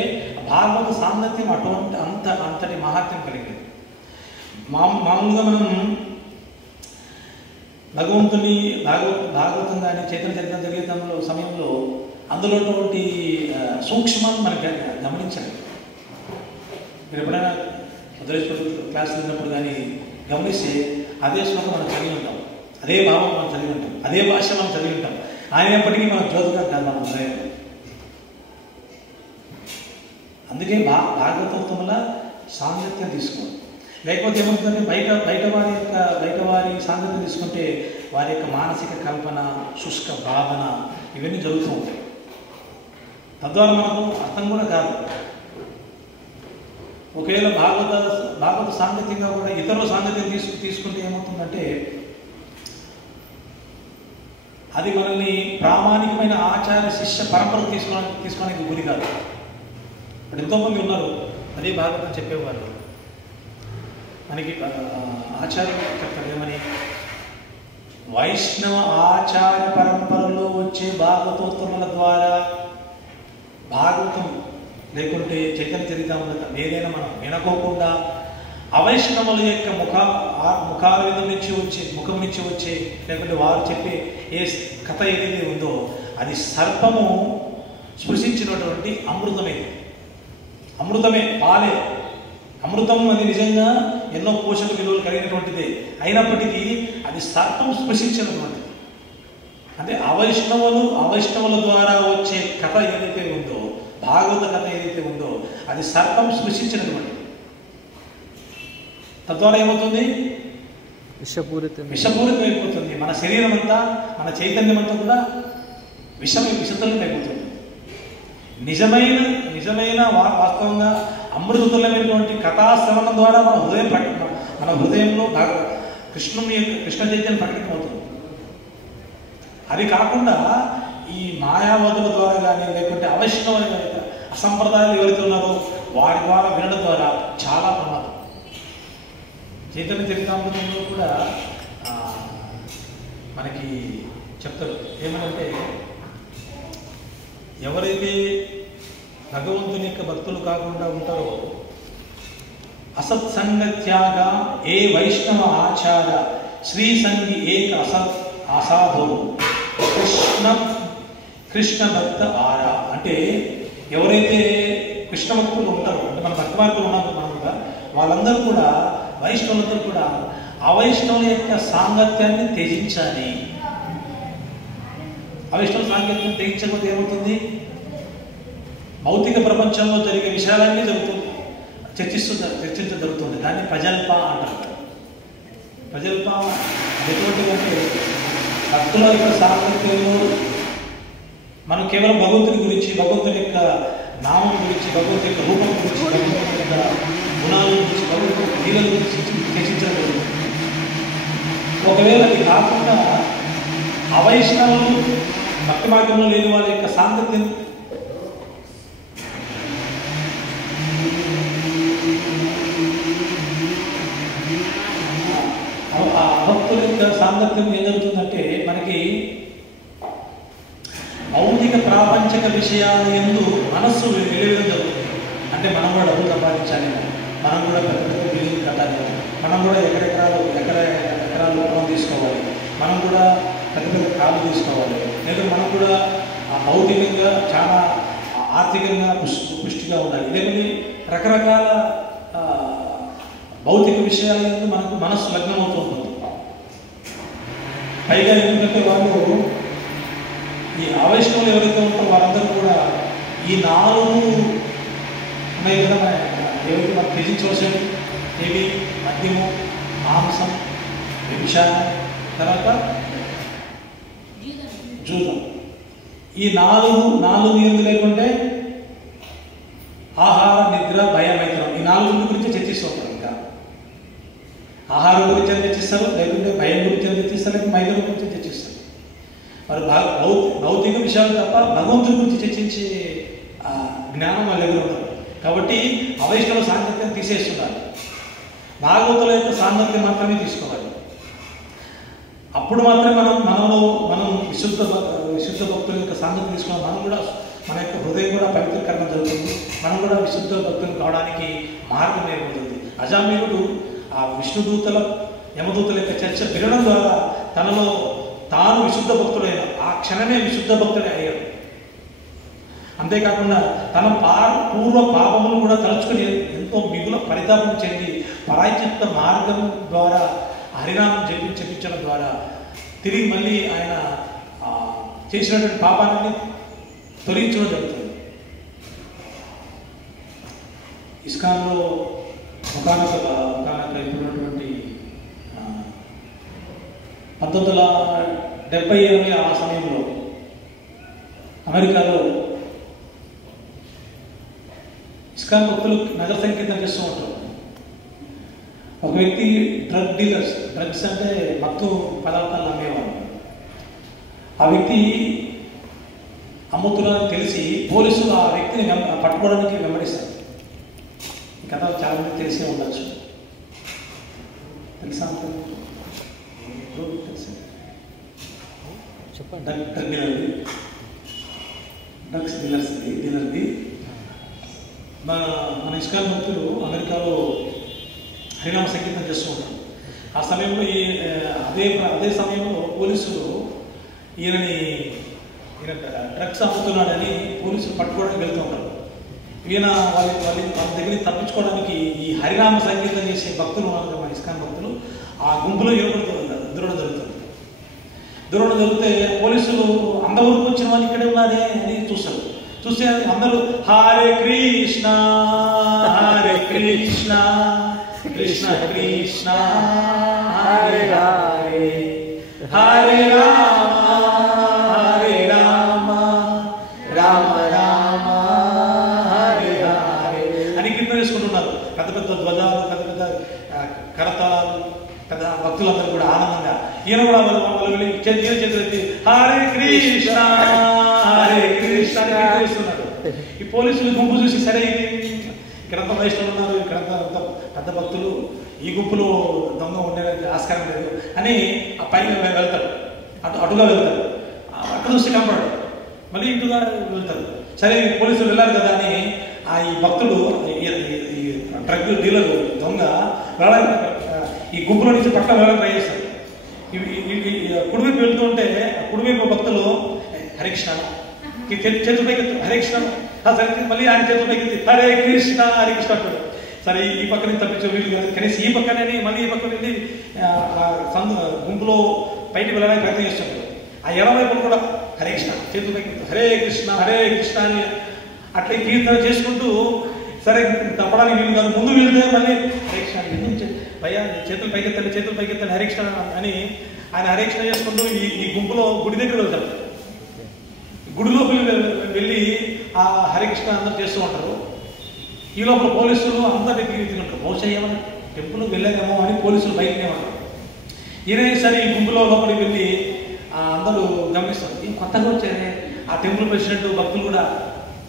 భాగవత సాంగత్యం అంతటి మహాత్మ్యం కలిగింది. మామూలుగా మనం భగవంతుని భాగవతం కానీ చైతన్య చరిత్ర జరిగే సమయంలో అందులోటువంటి సూక్ష్మాన్ని మనం గమనించాలి. మీరు ఎప్పుడైనా మొదలైన క్లాసులు ఉన్నప్పుడు కానీ గమనిస్తే అదే శ్లోకం మనం చదివి ఉంటాం, అదే భావం మనం చదివి ఉంటాం, అదే భాష మనం చదివి ఉంటాం. అయినప్పటికీ మనం జ్యోతిగా కాదు మనం హృదయం. అందుకే భాగవతంలో సాంగత్యం తీసుకోవాలి. లేకపోతే ఏమవుతుందంటే బయట వారి సాంగత్యం తీసుకుంటే వారి యొక్క మానసిక కల్పన, శుష్క భావన ఇవన్నీ జరుగుతూ ఉంటాయి. తద్వారా మనకు అర్థం కూడా కాదు. ఒకవేళ భాగవత సాంగత్యంగా కూడా ఇతరుల సాంగత్యం తీసుకుంటే ఏమవుతుందంటే అది మనల్ని ప్రామాణికమైన ఆచార శిష్య పరంపరకు తీసుకోవడానికి గురి కాదు. ఇప్పుడు ఎంతోమంది ఉన్నారు అదే భాగవతం చెప్పేవాళ్ళు. మనకి ఆచార్యులు చెప్తారు ఏమని, వైష్ణవ ఆచార పరంపరలో వచ్చే భాగవతోత్తముల ద్వారా భాగవతం లేకుంటే చైతన్య చరితామృతం ఏదైనా మనం వినకోకుండా అవైష్ణవుల యొక్క ముఖాల ముఖం నుంచి వచ్చే లేకుంటే వారు చెప్పే ఏ కథ ఏదైతే ఉందో అది సర్పము స్పృశించినటువంటి అమృతమే పాలే. అమృతం అది నిజంగా ఎన్నో పోషక విలువలు కలిగినటువంటిదే. అయినప్పటికీ అది సర్పం స్పృశించినటువంటిది. అంటే అవైష్ణవుల ద్వారా వచ్చే కథ ఏదైతే ఉందో, భాగవత కథ ఏదైతే ఉందో అది సర్పం స్పృశించినటువంటిది. తద్వారా ఏమవుతుంది? విషపూరితం అయిపోతుంది. మన శరీరం అంతా, మన చైతన్యం అంతా కూడా విషతుల్యం అయిపోతుంది. నిజమైన వాస్తవంగా అమృతతుల్యమైనటువంటి కథాశ్రవణం ద్వారా మన హృదయంలో కృష్ణ చైతన్యం ప్రకటితమవుతుంది. అది కాకుండా ఈ మాయావాదుల ద్వారా కానీ లేకుంటే అవైష్ణవ అసంప్రదాయాలు ఎవరైతే ఉన్నారో వారి ద్వారా వినడం ద్వారా చాలా ప్రమాదం. చైతన్య చరితామృతంలో కూడా మనకి చెప్తారు ఏమనంటే, ఎవరైతే భగవంతుని యొక్క భక్తులు కాకుండా ఉంటారో అసత్సంగత్యాగ ఏ వైష్ణవ ఆచార శ్రీ సంగి ఏక అసాధో కృష్ణ భక్త ఆరా. అంటే ఎవరైతే కృష్ణ భక్తులు ఉంటారో, అంటే మన భక్తి మార్గంలో ఉన్నాం మనం కూడా, వాళ్ళందరూ కూడా వైష్ణవులందరూ కూడా అవైష్ణవుల యొక్క సాంగత్యాన్ని త్యజించాలి. అవైష్ణవ సాంగత్యం త్యజించకపోతే ఏమవుతుంది? భౌతిక ప్రపంచంలో జరిగే విషయాలన్నీ చర్చించ జరుగుతుంది. దాన్ని ప్రజల్ప అంటారు. ప్రజల్ప ఎటువంటిదంటే భక్తుల యొక్క సాంగత్యంలో మనం కేవలం భగవంతుని గురించి, భగవంతుని యొక్క నామం గురించి, భగవంతుని యొక్క రూపం గురించి, భగవంతుని యొక్క గుణాల గురించి, భగవంతుని యొక్క లీలల గురించి చర్చించడం జరుగుతుంది. ఒకవేళ అది కాకుండా అవైష్ణవులు భక్తి మార్గంలో లేని వాళ్ళ యొక్క సాంగత్యం భక్తుల యొక్క సాంగత్యం ఏం జరుగుతుందంటే మనకి భౌతిక ప్రాపంచక విషయాల యందు మనస్సు వెలివేయడం జరుగుతుంది. అంటే మనం కూడా డబ్బులు సంపాదించాలి, మనం కూడా పెద్ద పెద్ద బిల్డింగ్ కట్టాలి, మనం కూడా ఎకరాలు పొలం తీసుకోవాలి, మనం కూడా పెద్ద పెద్ద కార్లు తీసుకోవాలి, లేదా మనం కూడా భౌతికంగా చాలా ఆర్థికంగా పుష్టిగా ఉండాలి, లేకపోతే రకరకాల భౌతిక విషయాల యందు మనకు మనస్సు లగ్నం అవుతూ ఉంటుంది. పైగా ఎందుకంటే వాళ్ళు ఈ అవైష్ణవులు ఎవరైతే ఉంటారో వారందరూ కూడా ఈ 4 ఉన్నాయి కదా, ఏవైతే మనం త్యజించవలసినవి ఏవి? మద్యము, మాంసం, వ్యభిచారం, తర్వాత జూదం. ఈ 4 ఎందు లేకుంటే ఆహార, నిద్ర, భయం, మైత్రం, ఈ 4 గురించి చర్చిస్తూ ఉంటారు. ఇంకా ఆహారం గురించి చర్చిస్తారు, లేకుంటే భయం గురించి చర్చిస్తారు, లేకపోతే మైత్రం గురించి చర్చిస్తారు. మరి భౌతిక విషయాలు తప్ప భగవంతుడి గురించి చర్చించే జ్ఞానం వాళ్ళ దగ్గర ఉండదు. కాబట్టి అవైష్ణవ సాంగత్యం తీసేస్తున్నారు. భాగవతుల యొక్క సాంగత్యం మాత్రమే తీసుకోవాలి. అప్పుడు మాత్రమే మనం విశుద్ధ భక్తుల యొక్క సాంగత్యం తీసుకున్నాం. మనం కూడా మన యొక్క హృదయం కూడా పవిత్రీకరణ జరుగుతుంది. మనం కూడా విశుద్ధ భక్తులు కావడానికి మార్గం ఏర్పడుతుంది. అజామినుడు ఆ విష్ణుదూతల యమదూతల యొక్క చర్చ వినడం ద్వారా తాను విశుద్ధ భక్తుడైన ఆ క్షణమే విశుద్ధ భక్తుడే అయ్యాడు. అంతేకాకుండా తన పూర్వ పాపములు కూడా తలుచుకుని ఎంతో మిగుల పరితాపం చెంది పరాయచిత్త మార్గం ద్వారా హరినామం చెప్పించడం ద్వారా తిరిగి మళ్ళీ ఆయన చేసినటువంటి పాపాన్ని తొలగించడం జరుగుతుంది. ఇస్కాన్లో ఒకనొక ఇప్పుడున్నటువంటి 1970 ఆ సమయంలో అమెరికాలో ఇస్కాన్ భక్తులు నగర సంకీర్తన చేస్తూ ఉంటారు. ఒక వ్యక్తి డ్రగ్స్ అంటే మత్తు పదార్థాలు అమ్మేవాడు. ఆ వ్యక్తి అమ్ముతున్నారని తెలిసి పోలీసులు ఆ వ్యక్తిని పట్టుకోవడానికి వెంబడిస్తారు. ఈ కథ చాలా మంది తెలిసే ఉండొచ్చు. తెలుసా? డ్రగ్స్ డీలర్ది మన ఇస్కాన్ భక్తులు అమెరికాలో హరినామ సంకీర్తన చేస్తూ ఉంటారు. ఆ సమయంలో అదే సమయంలో పోలీసులు ఈయన డ్రగ్స్ అమ్ముతున్నాడని పోలీసులు పట్టుకోవడానికి వెళ్తూ ఉంటారు. ఈయన వాళ్ళ దగ్గరికి తప్పించుకోవడానికి ఈ హరినామ సంకీర్తన చేసే భక్తులు ఉన్నారు, మన ఇస్కాన్ భక్తులు. ఆ గుంపులో దూరడం జరిగితే పోలీసులు అంతవరకు వచ్చిన వాళ్ళు ఇక్కడే ఉన్నారే అని చూస్తారు. చూస్తే అందరూ హరే కృష్ణ హరే కృష్ణ కృష్ణ కృష్ణ హరే హరే హరే రామ హరే రామ రామ రామ హరే హరే అని కీర్తన చేసుకుంటున్నారు. పెద్ద పెద్ద ధ్వజాలు, పెద్ద పెద్ద కరతాళాలు, పెద్ద భక్తులందరూ కూడా ఆనందంగా. ఈయన కూడా వాళ్ళు వెళ్ళి చేతులు ఎత్తి హరే కృష్ణ హరే కృష్ణ చేస్తున్నారు. ఈ పోలీసులు గుంపు చూసి సరే ఇక్కడంతా వైష్ణవులు ఉన్నారు, ఇక్కడంతా అంత పెద్ద భక్తులు, ఈ గుంపులో దొంగ ఉండేది ఆస్కారం లేదు అని ఆ పైన వెళ్తారు, అటుగా వెళ్తారు. అటు చూసి కనపడరు, మళ్ళీ ఇటుగా వెళ్తారు. సరే పోలీసులు వెళ్ళారు కదా అని ఈ భక్తుడు ఈ డ్రగ్ డీలర్ దొంగ ఈ గుంపులో నుంచి పక్కన వెళ్ళాలని ట్రై చేస్తారు. కుడివైపు వెళ్తుంటే కుడివైపు భక్తులు హరే కృష్ణ చేతుల పైకి హరే కృష్ణ, సరే మళ్ళీ ఆయన చేతుల పైకి హరే కృష్ణ హరే కృష్ణ అంటాడు. సరే ఈ పక్కన తప్పించే వీళ్ళు కాదు, కనీసం ఈ పక్కనే మళ్ళీ ఈ పక్కన వెళ్ళి గుంపులో బయటికి వెళ్ళడానికి ప్రయత్నం చేస్తుంటారు. ఆ ఎడవైపు కూడా హరే కృష్ణ చేతుల పైకి హరే కృష్ణ అని అట్లా కీర్తన చేసుకుంటూ సరే తప్పడానికి వీళ్ళు కాదు, ముందు వెళ్తే మళ్ళీ హరే కృష్ణ భయ్యా చేతులు పైకెత్తండి హరే కృష్ణ అని ఆయన హరే కృష్ణ చేసుకుంటూ ఈ గుంపులో గుడి దగ్గర వెళ్తారు. గుడిలోకి వెళ్ళి ఆ హరే కృష్ణ అందరూ చేస్తూ ఉంటారు. ఈ లోపల పోలీసులు అందరి దగ్గరికి ఉంటారు. బహుశా ఏమన్నా టెంపుల్కి వెళ్ళారేమో అని పోలీసులు బయటనే ఉంటారు. ఈయన సరే ఈ గుంపులో లోపలికి వెళ్ళి అందరూ గమనిస్తారు. ఈ కొత్తగా వచ్చారే ఆ టెంపుల్ ప్రెసిడెంట్ భక్తులు కూడా,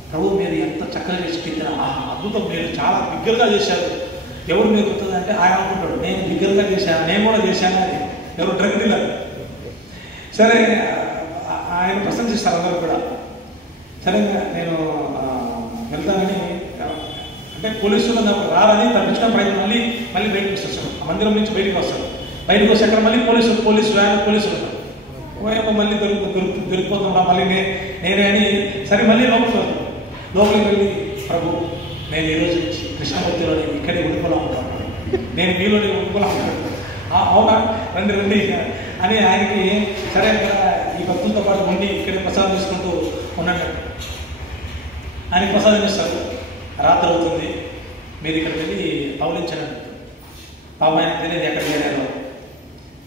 ప్రభు మీరు ఎంత చక్కగా చేసి పెట్టారు, అద్భుతం, మీరు చాలా బిగ్గరగా చేశారు, ఎవరు మీరు వస్తుంది అంటే ఆయన అనుకుంటాడు నేను బిగ్గరగా చేశాను, నేను కూడా చేశాను అని. ఎవరు డ్రగ్ డీలర్. సరే ఆయన ప్రశంసిస్తారు అందరూ కూడా. సరే నేను వెళ్తానని అంటే పోలీసులు రారని తప్పించడం ప్రయత్నం మళ్ళీ బయటకు వస్తారు. ఆ మందిరం నుంచి బయటకు వస్తారు. బయటకు వచ్చి అక్కడ మళ్ళీ పోలీసు వ్యాన్ పోలీసులు ఓ మళ్ళీ దొరికిపోతున్నా మళ్ళీ నేనే అని. సరే మళ్ళీ లోపలికి వెళ్ళి ప్రభు నేను ఈరోజు కృష్ణమూర్తిలోని ఇక్కడే ఉండిపోలా ఉంటాను, నేను మీలోనే ఉండిపోలా ఉంటాను. అవునా రండి అని ఆయనకి సరే ఈ భక్తులతో పాటు ఉండి ఇక్కడే ప్రసాదం తీసుకుంటూ ఉన్నట్టు ఆయనకి ప్రసాదం ఇస్తారు. రాత్రి అవుతుంది, మీరు ఇక్కడికి వెళ్ళి పౌలించండి. పాప ఆయన తెలియదు ఎక్కడ వెళ్ళారో.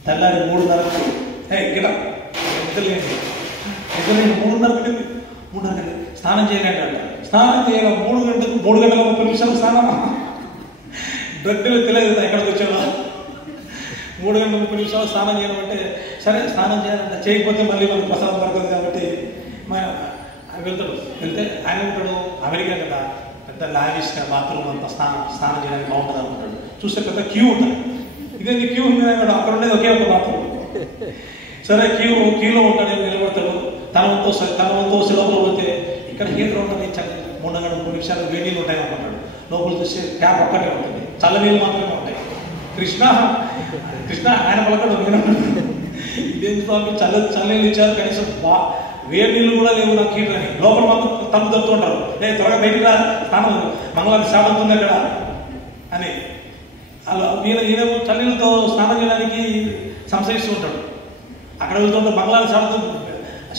తెల్లారి 3:30 నిద్రలేండి 3:30 స్నానం చేయలేంట. స్నానం చేయాలి 3 గంటల 30 నిమిషాలు స్నానం. డ్రగ్గులు తెలియదు ఎక్కడికి వచ్చావా. 3 గంటల 30 నిమిషాలు స్నానం చేయడం అంటే సరే స్నానం చేయాలంటే చేయకపోతే మళ్ళీ మనకు ప్రసాదం దొరకదు కాబట్టి వెళ్తాడు. వెళ్తే ఆయన ఉంటాడు అమెరికా కదా, పెద్ద లావిష్గా బాత్రూమ్ అంతా స్నానం చేయడానికి బాగుంటుంది అనుకుంటాడు. చూస్తే పెద్ద క్యూ ఉంటుంది. ఇదేంటి క్యూ ఉంది అక్కడ ఉండేది ఒకే ఒక బాత్రూమ్. సరే క్యూలో ఉంటాడు, నిలబడతాడు. తన వంతు లోపల పోతే ఇక్కడ హీటర్ ఉంటుంది, 3 గంటల 30 నిమిషాలు వేడి నీళ్ళు ఉంటాయి అనుకుంటాడు. లోపల చూస్తే ట్యాప్ ఒక్కటే ఉంటుంది, చల్ల నీళ్ళు మాత్రమే ఉంటాయి. కృష్ణ ఆయన పలకడు. ఇదేం స్వామి చల్ల నీళ్ళు ఇచ్చారు, కనీసం వేడి నీళ్ళు కూడా లేవు నాకు హీటర్ అని. లోపల మాత్రం తలుపు తడుతూ ఉంటారు, లేదు త్వరగా బయటికి రా, స్నానం మంగళవారం స్టార్ట్ అవుతుంది అక్కడ అని. అలా ఈయన చన్నీళ్ళతో స్నానం చేయడానికి సంశయిస్తూ ఉంటాడు. అక్కడ వెళ్తుంటే మంగళవారం స్టార్ట్ అవుతుంది,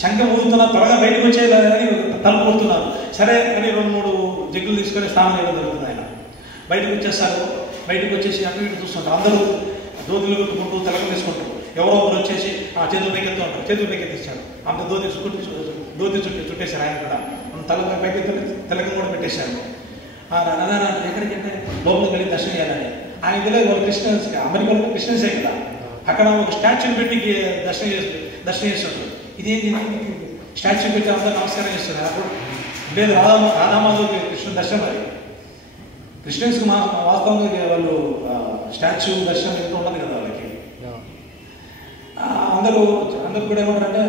శంఖం ఊదుతున్నా, త్వరగా బయటకు వచ్చేయాలని తలుపు కొడుతున్నారు. సరే అని 2-3 జగ్గులు తీసుకొని స్నానం చేయడం జరుగుతుంది. ఆయన బయటకు వచ్చేస్తారు. బయటకు వచ్చేసి అటు ఇటు చూస్తుంటారు. అందరూ దోతులు కొట్టుకుంటూ తెలకలు తీసుకుంటారు. ఎవరో ఒకరు వచ్చేసి ఆ చేతులు పైకెత్తు ఉంటారు. చేతులు పైకెత్తిస్తాడు. అంత దోతి చుట్టేశారు. ఆయన కూడా తల పైకెత్తి తెలకం కూడా పెట్టేశారు. ఎక్కడికి అంటే లోపలికి వెళ్ళి దర్శనం చేయాలని. ఆయన తెలియదు వాళ్ళు క్రిస్టియన్స్, అమెరికాలో క్రిస్టియన్సే కదా. అక్కడ ఒక స్టాచ్యూని పెట్టి దర్శనం చేస్తుంటారు. ఇదేంటి స్టాచ్యూ పెట్టి అందరూ నమస్కారం చేస్తున్నారు. అప్పుడు లేదు రాధామాధవ్ కృష్ణ దర్శనం. అది క్రిస్టియన్స్కి వాస్తవంగా వాళ్ళు స్టాచ్యూ దర్శనం ఎంత ఉండదు కదా వాళ్ళకి. అందరూ కూడా ఏమంటారంటే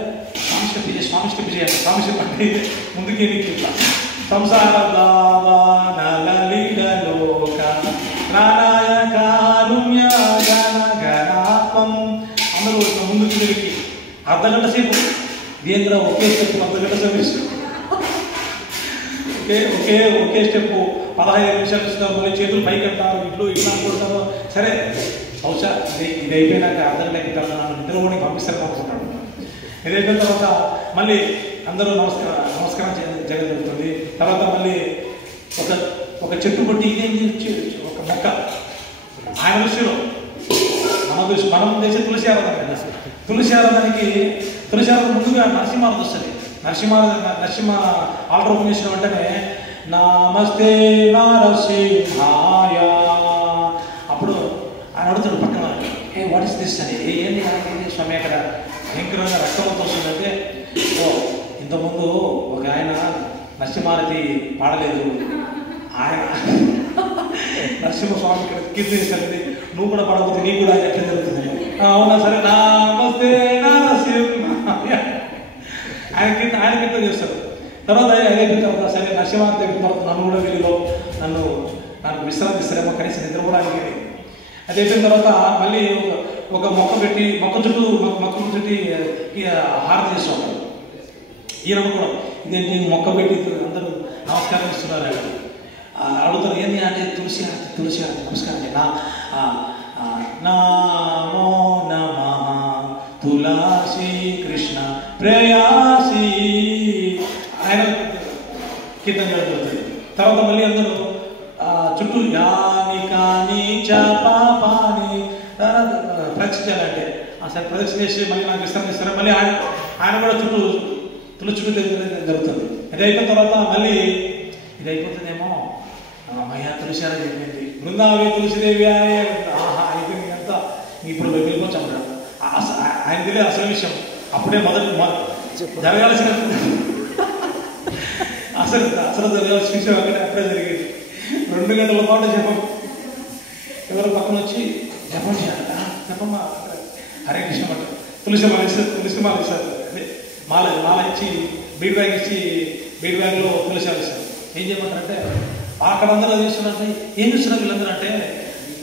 స్వామి స్టెప్ చేయాలి. స్వామి స్టెప్ అంటే ముందుకి ఇట్లా సంసార అందరూ ముందుకు తిరిగి అర్ధగంట సేపు దేంద్ర ఒకే స్టెప్ అర్ధగంట సేపు ఒకే స్టెప్ 15 నిమిషాలు ఇస్తారు. మళ్ళీ చేతులు పైకి అంటారు, ఇట్లు ఇట్లా అనుకుంటారు. సరే బహుశా ఇది అయిపోయినాక అర్ధగంట ఎక్కుతారు, నన్ను నిద్రపోని పంపిస్తారు అనుకుంటాడు. ఇది అయిపోయిన తర్వాత మళ్ళీ అందరూ నమస్కారం చేయడం జరుగుతుంది. తర్వాత మళ్ళీ ఒక చెట్టు కొట్టి ఇదేం ఒక మొక్క ఆయన దృష్టిలో మనం చేసే తులసి ఆరాధన కదా. తులసి ఆరాధన ముందుగా నరసింహారాధన వస్తుంది. నరసింహ ఆర్డర్ ఓపెన్ చేసిన వెంటనే నమస్తే నరసింహాయ. అప్పుడు ఆయన అడుగుతాడు పక్కన, వాట్ ఇస్ దిస్ అని. ఏంటి స్వామి అక్కడ భయంకరంగా రక్తంతో వస్తుందంటే, ఇంతకుముందు ఒక ఆయన నరసింహారతి పాడలేదు, ఆయన నరసింహస్వామి ఇక్కడ కీర్తి చేస్తుంది, నువ్వు కూడా పడకపోతే నీకు కూడా ఎట్లా జరుగుతుంది. అవునా సరే నమస్తే నరసింహాయ ఆయన కింద చేస్తారు. తర్వాత అయిపోయిన తర్వాత సరే నరసింహారతి అయిపోయిన తర్వాత నన్ను కూడా వీళ్ళు నాకు విశ్రాంతి ఇస్తారేమో, కనీసం నిద్రపోవడానికి. అది అయిపోయిన తర్వాత మళ్ళీ ఒక మొక్క చుట్టి హారతి చేస్తూ ఉంటారు. ఈయన కూడా ఇదేంటి మొక్క పెట్టి అందరూ నమస్కారం ఇస్తున్నారు. అడుగుతారు ఏంటి అంటే తులసి హారతి నమస్కారం నమో నమః తులసి కృష్ణ ప్రేయాసి ఆయన కీర్తన జరుగుతుంది. తర్వాత మళ్ళీ అందరూ చుట్టూ యాని కాని పాపాని ప్రదక్షించాలంటే సరే ప్రదక్షిణ చేసి మళ్ళీ నాకు విశ్రాంతి ఇస్తారు. మళ్ళీ ఆయన కూడా తులసి చుట్టూ జరుగుతుంది. ఇది అయిపోయిన తర్వాత మళ్ళీ ఇది అయిపోతుందేమో, అమ్మయ్య తులసి అని చెప్పింది, బృందావే తులసిదేవి అని. ఆహా అయిపోయింది అంతా, ఇప్పుడు వెళ్ళిపోవచ్చు అంటాడు. ఆయన తెలియదు అసలు విషయం. అప్పుడే జరగాల్సిన అసలు జరగాల్సిన విషయం అప్పుడే జరిగేది. 2 గంటల పాటు జపం. ఎవరు పక్కన వచ్చి జపం చేయాలి, జపమ్మా హరే కృష్ణ మాట తులసి మాల ఇస్తారు. అదే మాల ఇచ్చి బీడ్ బ్యాగ్ ఇచ్చి బీడ్ బ్యాగ్లో తులసి ఇస్తారు. ఏం చేయమంటారంటే అక్కడ అందరూ చేస్తున్నారంటే ఏం చూస్తున్నారు వీళ్ళందరూ అంటే,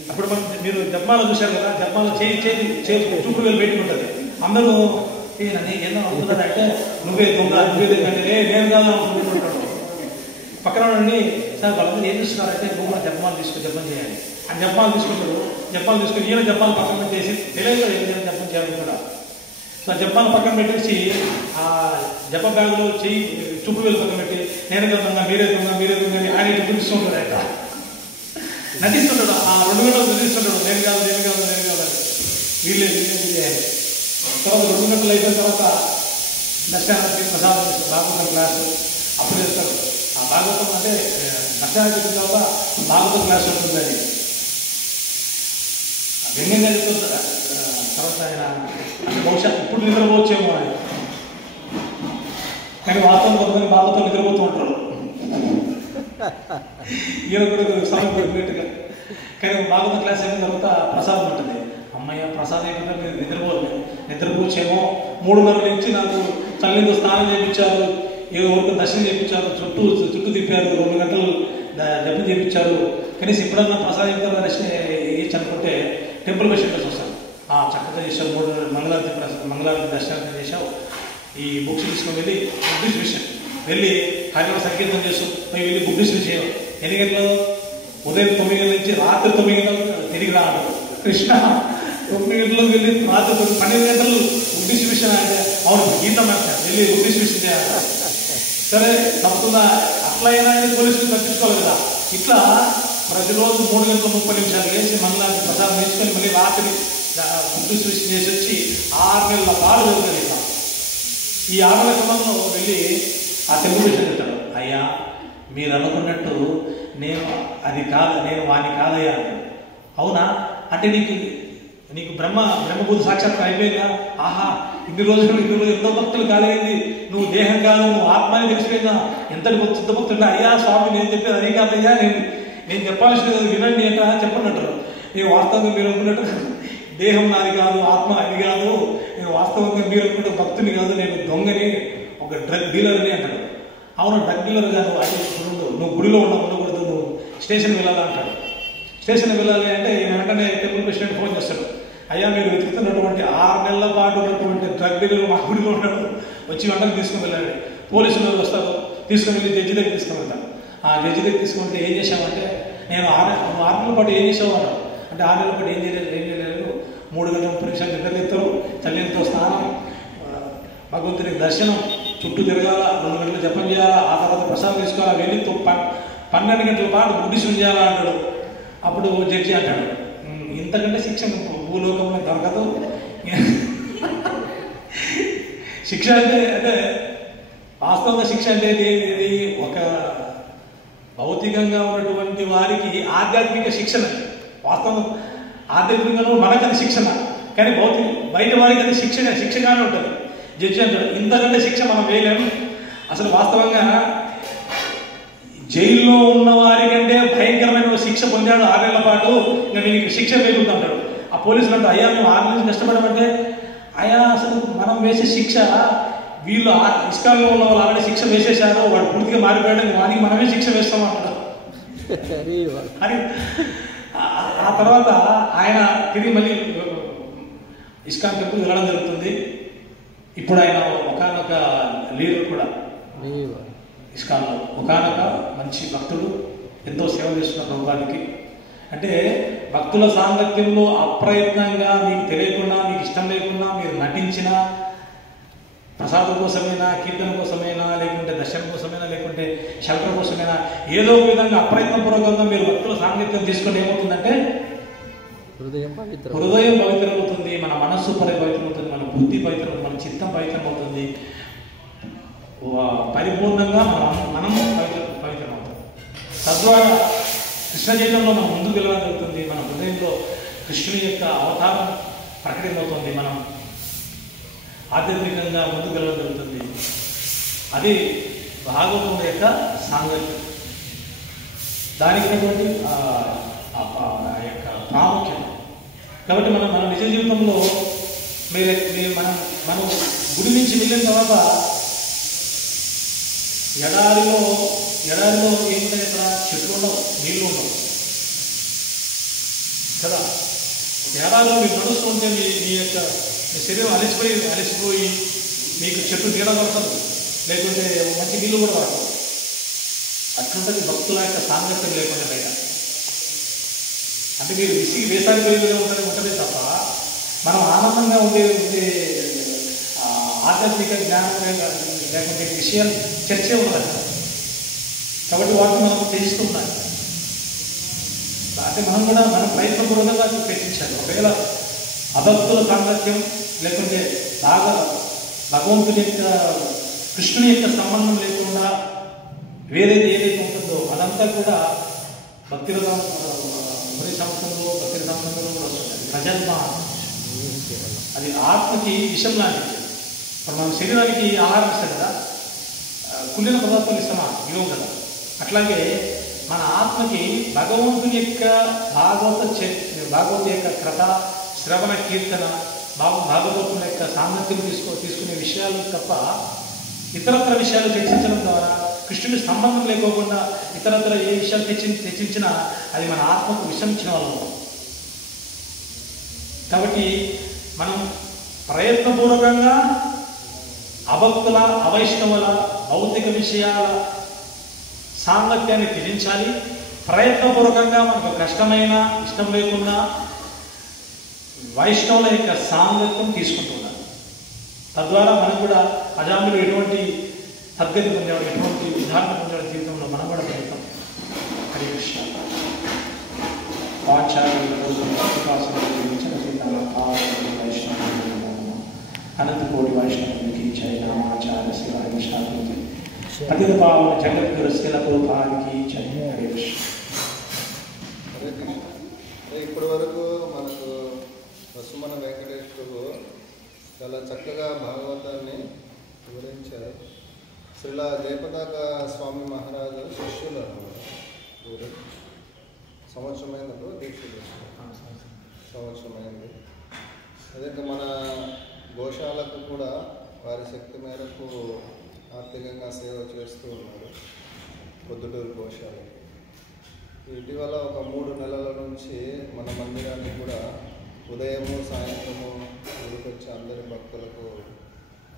అప్పుడు మీరు జపమాల చూశారు కదా, జపమాల చేయి చూపు వేలు పెట్టుకుంటుంది. అందరూ ఏదో అవుతున్నారంటే నువ్వే దొంగ అంటే నేను కాదు అనుకుంటున్నాడు. పక్కన ఉండి సార్ వాళ్ళందరూ ఏం చూస్తున్నారంటే నువ్వు కూడా జపమాల జపం చేయాలి అని జపమాలు తీసుకుంటాడు. జపాలు తీసుకుని ఈయన జపాలు పక్కన పెట్టేసి తెలియదు ఏదైనా జపం చేయాలి కూడా. సో జపాలు పక్కన పెట్టేసి ఆ జప బ్యాగులో చెయ్యి చూపు వేలు పక్కన పెట్టి నేను దొంగ మీరే దొంగ అని ఆయన ఇటు చూపిస్తుంటాడు. ఆయన నటిస్తుంటాడు. ఆ 2 గంటలు చూపిస్తుంటాడు, నేను కాదు అని. వీళ్ళే తర్వాత 2 గంటలు అయిపోయిన తర్వాత దర్శనానికి ప్రసాదం భాగవతం క్లాసు అప్పుడు చేస్తారు. ఆ భాగవతం అంటే దర్శనానికి చెప్పిన తర్వాత భాగవతం క్లాస్ ఉంటుందని వ్యంగ్యంగా చెప్తుంది. తర్వాత ఆయన అంటే బహుశా ఇప్పుడు నిద్రపోవచ్చేమో అని, కానీ వాస్తవం కొంతమంది భాగవతం నిద్రపోతూ ఉంటారు. ఈయన కూడా సమయం పెట్టినట్టుగా. కానీ భాగవతం క్లాస్ అయిన తర్వాత ప్రసాదం ఉంటుంది. అమ్మయ్య ప్రసాదం అయిపోతే మీరు నిద్రపోవచ్చేమో. 3:30 నుంచి నాకు చల్లితో స్నానం చేయించారు, ఏదో వరకు దర్శనం చేయించారు, చుట్టూ తిప్పారు, 2 గంటలు జపం చేయించారు. కనీసం ఎప్పుడన్నా ప్రసాదం దర్శనం వేయచ్చు అనుకుంటే టెంపుల్ బస్ వస్తారు. చక్కగా చేశావు, 3 మంగళారతి దర్శనం చేశావు, ఈ బుక్స్ తీసుకొని వెళ్ళి బుక్ డిస్ట్రిబ్యూషన్ వెళ్ళి హరిలో సంకీర్తనం చేస్తూ మేము వెళ్ళి బుక్ డిస్ట్రిబ్యూషన్ చేయం. ఎన్ని గంటలు? ఉదయం 9 గంటల నుంచి రాత్రి 9 గంటలకు తిరిగి రాడు కృష్ణ. 9 గంటలకు వెళ్ళి రాత్రి 12 గంటలు బుక్ డిస్ట్రిబ్యూషన్ అంటే అవును గీతం అంటారు వెళ్ళి బుక్ డిస్ట్రిబ్యూషన్ చేయాలి. సరే తప్పుతుందా? అట్లయినా పోలీసులు తప్పించుకోవాలి కదా. ఇట్లా ప్రతిరోజు 3 గంటల 30 నిమిషాలు వేసి మనలాంటి ప్రసాదం వేసుకొని మళ్ళీ రాత్రి బుక్ డిస్ట్రిబ్యూషన్ చేసి వచ్చి 6 నెలల పాడు జరుగుతుంది. ఈ 6 నెలల క్రమంలో వెళ్ళి ఆ తెలుగు విషయం చెప్తాడు, అయ్యా మీరు అనుకున్నట్టు నేను అది కాదు, నేను వాడిని కాదయ్యా. అవునా? అంటే నీకు బ్రహ్మబుద్ధి సాక్షాత్కారం అయిపోయిందా? ఆహా ఇన్ని రోజులు ఎంతో భక్తులు కాలేంది, నువ్వు దేహం కాదు నువ్వు ఆత్మని తెలిసిపోయిందా? ఎంతటి శుద్ధ భక్తులు. అయ్యా స్వామి నేను చెప్పేది అది కాదయ్యా, నేను చెప్పాల్సింది వినండి అంట చెప్పనంటారు. నేను వాస్తవంగా మీరు అనుకున్నట్టు దేహం నాది కాదు, ఆత్మ అది కాదు, నేను వాస్తవంగా మీరు అనుకుంటే భక్తుని కాదు, నేను దొంగని, ఒక డ్రగ్ డీలర్ని అంటాడు. అవును డ్రగ్ డీలర్ కాదు, అది నువ్వు గుడిలో ఉండకూడదు, నువ్వు స్టేషన్ వెళ్ళాలా అంటాడు. స్టేషన్ వెళ్ళాలి అంటే వెంటనే టెంపుల్ ప్రెసిడెంట్ ఫోన్ చేస్తాడు, అయ్యా మీరు వెతుకుతున్నటువంటి 6 నెలల పాటు ఉన్నటువంటి డ్రగ్ డీలర్ మా గుడిలో ఉన్నాడు, వచ్చి వెంటనే తీసుకుని వెళ్ళాలి. పోలీసులు వస్తారు, తీసుకుని వెళ్ళి జడ్జి దగ్గర తీసుకుని వెళ్తాను. ఆ జడ్జి దగ్గర తీసుకుంటే ఏం చేశామంటే, నేను 6 నెలల పాటు ఏం చేసావు అన్నాడు. అంటే 6 నెలల పాటు ఏం చేయలేదు 3 గంటల 30 నిమిషాలు నిద్రలేస్తాం, చల్లితో స్నానం, భగవంతునికి దర్శనం, చుట్టూ తిరగాల, 2 గంటలు జపం చేయాలా, ఆ తర్వాత ప్రసాదం తీసుకోవాలా, వెళ్ళి 12 గంటల పాటు బుద్ధిశం చేయాలా అంటాడు. అప్పుడు జడ్జి అంటాడు, ఇంతకంటే శిక్ష భూలోకంలో దొరకదు. శిక్ష అంటే వాస్తవంగా శిక్ష అంటే ఇది ఒక భౌతికంగా ఉన్నటువంటి వారికి ఆధ్యాత్మిక శిక్షణ. వాస్తవం ఆధ్యాత్మికంగా మనకు అది శిక్షణ, కానీ బయట వారికి అది శిక్షగానే ఉంటుంది. జడ్జి అంటాడు, ఇంతకంటే శిక్ష మనం వేయలేము. అసలు వాస్తవంగా జైల్లో ఉన్న వారికంటే భయంకరమైన శిక్ష పొందాడు 6 నెలల పాటు, ఇంకా నేను శిక్ష వేలుంటాడు. ఆ పోలీసులు అంటారు, అయ్యా మేము 6 నెలలు కష్టపడమంటే, అయ్యా అసలు మనం వేసే శిక్ష వీళ్ళు ఇస్కాన్లో ఉన్న వాళ్ళు ఆల్రెడీ శిక్ష వేసేశారు, వాడు పూర్తిగా మారిపోయాడు, వానికి మనమే శిక్ష వేస్తాం అంటాడు. అని ఆ తర్వాత ఆయన తిరిగి మళ్ళీ ఇస్కాన్ టెంపుల్ వెళ్ళడం జరుగుతుంది. ఇప్పుడు ఆయన ఒకనొక లీడర్ కూడా ఇస్కాన్లో, ఒకనొక మంచి భక్తుడు, ఎంతో సేవ చేస్తున్న ప్రభువానికి. అంటే భక్తుల సాంగత్యంలో అప్రయత్నంగా మీకు తెలియకుండా, మీకు ఇష్టం లేకుండా మీరు నటించిన ప్రసాదం కోసమైనా, కీర్తన కోసమైనా, లేకుంటే దర్శనం కోసమైనా, లేకుంటే షెల్టర్ కోసమైనా, ఏదో ఒక విధంగా అప్రయత్నపూర్వకంగా మీరు భక్తుల సాంగత్యం తీసుకుంటే ఏమవుతుందంటే హృదయం పవిత్రమవుతుంది, మన మనస్సు పవిత్రమవుతుంది, మన బుద్ధి పవిత్రమవుతుంది, మన చిత్తం పవిత్రమవుతుంది, పరిపూర్ణంగా మనం పవిత్రమవుతుంది. తద్వారా కృష్ణ చైతన్యంలో మనం ముందుకు వెళ్ళడం జరుగుతుంది. మన హృదయంలో కృష్ణుని యొక్క అవతారం ప్రకటమవుతుంది, మనం ఆధ్యాత్మికంగా ముందుకు వెళ్ళడం జరుగుతుంది. అది భాగవతం యొక్క సాంగత్యం, దానికి ఉన్నటువంటి యొక్క ప్రాముఖ్యత. కాబట్టి మన నిజ జీవితంలో మనం గుడి నుంచి వెళ్ళిన తర్వాత ఎడారిలో ఏముంటాయి? ఇక్కడ చెట్లు ఉండవు, నీళ్ళు ఉండవు కదా. ఎడారిలో మీరు నడుస్తూ ఉంటే మీ శరీరం అలసిపోయి మీకు చెట్టు నీడ పడతారు, లేకుంటే మంచి నీళ్ళు కూడా పడతారు. అట్లుంటుంది భక్తుల యొక్క సాంగత్యం లేకుండా బయట. అంటే మీరు వేసారిపోయి ఉంటుంది తప్ప మనం ఆనందంగా ఉండే ఆధ్యాత్మిక జ్ఞానం లేకుంటే విషయాలు చర్చే ఉండదు. కాబట్టి వాటిని మనం త్యజిస్తూ ఉండాలి. అంటే మనం కూడా మన ప్రయత్నపూర్వకంగా చర్చించాలి. ఒకవేళ అభక్తుల సాంగత్యం లేకుంటే బాగా భగవంతుని యొక్క కృష్ణుని యొక్క సంబంధం లేకుండా ఏదైతే ఉంటుందో అదంతా కూడా భక్తి సంస్థలో భక్తి సంబంధంలో కూడా వస్తుంది. ప్రజన్మ అది ఆత్మకి విషం లాంటిది. ఇప్పుడు మన శరీరానికి ఆహారం ఇస్తాం కదా, కుళ్ళిన పదార్థాలు ఇస్తామా? ఇవ్వం కదా. అట్లాగే మన ఆత్మకి భగవంతుని యొక్క భాగవత యొక్క కథ, శ్రవణ, కీర్తన, భాగవతుని యొక్క సాంగత్యం తీసుకునే విషయాలు తప్ప ఇతరత్ర విషయాలు చర్చించడం ద్వారా కృష్ణుని సంబంధం లేకోకుండా ఇతరత్ర ఏ విషయాలు చర్చించినా అది మన ఆత్మకు విషం ఇచ్చిన వాళ్ళు. కాబట్టి మనం ప్రయత్నపూర్వకంగా అభక్తుల అవైష్ణవుల భౌతిక విషయాల సాంగత్యాన్ని త్యజించాలి. ప్రయత్నపూర్వకంగా మనకు కష్టమైన ఇష్టం లేకుండా వైష్ణవుల యొక్క సాంగత్యం తీసుకుంటున్నారు. తద్వారా మనం కూడా అజాములు ఎటువంటి సద్గతి పొందేవాడు, ఎటువంటి ఉదాహరణ పొందేవాడు జీవితంలో మనం కూడా పెడతాం. హరి కృష్ణ. అనంతకోటి వైష్ణవునికి జయ. నామాచార్య శివాయ శాంతి పతిత పావన జగద్గురు శిల ప్రభుపాదికి జయ. హరి కృష్ణ. ఇప్పటి వరకు మనకు వసుమన వెంకటేశ్వరు చాలా చక్కగా భాగవతాన్ని వివరించారు. శ్రీలా జయపతాక స్వామి మహారాజు శిష్యులు అన్నమాట. సంవత్సరమైనప్పుడు దీక్షలు సంవత్సరమైంది. అదే మన గోశాలకు కూడా వారి శక్తి మేరకు ఆర్థికంగా సేవ చేస్తూ ఉన్నారు. పొద్దుటూరు గోశాలకి ఇటీవల ఒక 3 నెలల నుంచి మన మందిరాన్ని కూడా ఉదయము సాయంత్రము గుడికొచ్చి అందరి భక్తులకు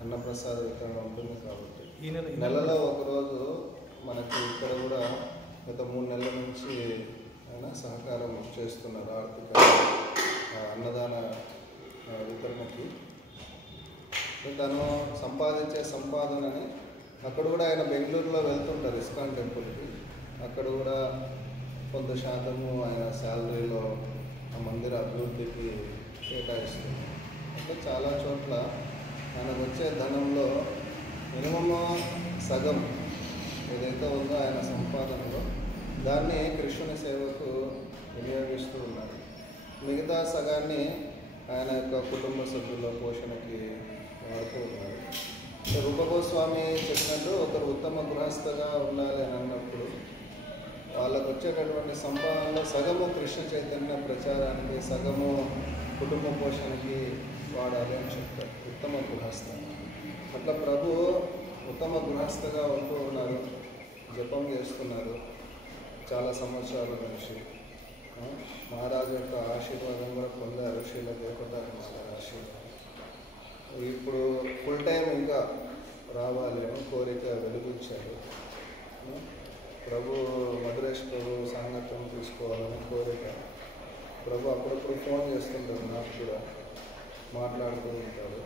అన్నప్రసాద వితరణ ఉంటుంది. కాబట్టి నెలలో ఒకరోజు మనకి ఇక్కడ కూడా గత 3 నెలల నుంచి ఆయన సహకారం చేస్తున్నారు ఆర్థిక అన్నదాన వితరణకి. తను సంపాదించే సంపాదనని అక్కడ కూడా ఆయన బెంగళూరులో వెళ్తుంటారు ఇస్కాన్ టెంపుల్కి. అక్కడ కూడా కొంత శాతము ఆయన శాలరీలో ఆ మందిర అభివృద్ధికి కేటాయిస్తుంది. అంటే చాలా చోట్ల ఆయనకు వచ్చే ధనంలో మినిమము సగం ఏదైతే ఉందో ఆయన సంపాదనలో దాన్ని కృష్ణుని సేవకు వినియోగిస్తూ ఉన్నారు. మిగతా సగాన్ని ఆయన యొక్క కుటుంబ సభ్యుల పోషణకి వాడుతూ ఉన్నారు. రూపగోస్వామి చెప్పినట్టు ఒకరు ఉత్తమ గృహస్థగా ఉండాలి అని అన్నప్పుడు వాళ్ళకు వచ్చేటటువంటి సంపాదనలో సగము కృష్ణ చైతన్య ప్రచారానికి, సగము కుటుంబ పోషణకి వాడాలి అని చెప్తారు. ఉత్తమ గృహస్థ అట్లా ప్రభు ఉత్తమ గృహస్థగా ఉంటూ ఉన్నారు. జపం చేస్తున్నారు చాలా సంవత్సరాల నుంచి. మహారాజు యొక్క ఆశీర్వాదం కూడా పొందారు. శ్రీల దేవపతాక ఆశీర్వాదం. ఇప్పుడు ఫుల్ టైం ఇంకా రావాలి అని కోరిక వెలుగుచ్చారు. ప్రభు మధురేష్ ప్రభు సాంగత్యం తీసుకోవాలని కోరిక. ప్రభు అప్పుడప్పుడు ఫోన్ చేస్తుంటారు, నాకు కూడా మాట్లాడుతూ ఉంటారు.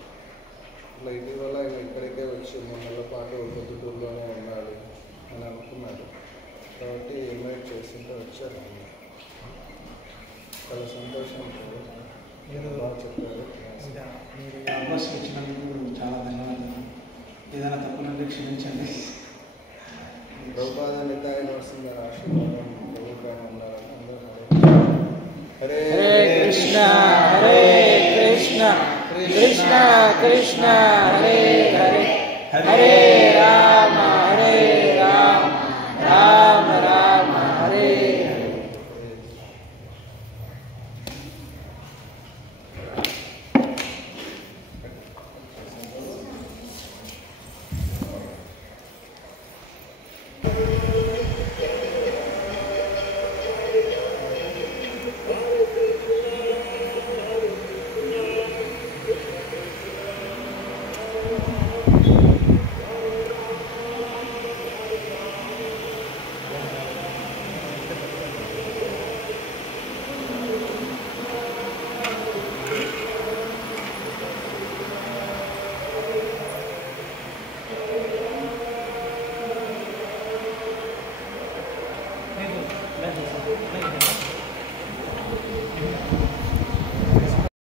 ఇట్లా ఇటీవల ఇక్కడికే వచ్చి 3 నెలల పాటు పొద్దుటూరులోనే ఉండాలి అని అనుకున్నారు. కాబట్టి ఇన్వైట్ చేస్తుంటే వచ్చారు. చాలా సంతోషం. మీరు బాగా చెప్పారు. మీరు అవకాశం ఇచ్చినందుకు చాలా ధన్యవాదాలు. ఏదైనా తప్పులంటే క్షమించండి. ప్రభుపాద నితాయ నరసింహ ఆశీర్వాదం ప్రభుత్వం ఉండాలని అందరూ హరే కృష్ణ హరే కృష్ణ కృష్ణ కృష్ణ హరే హరే హరే రామ హరే రామ రామ రామ హరే హరే. లేదు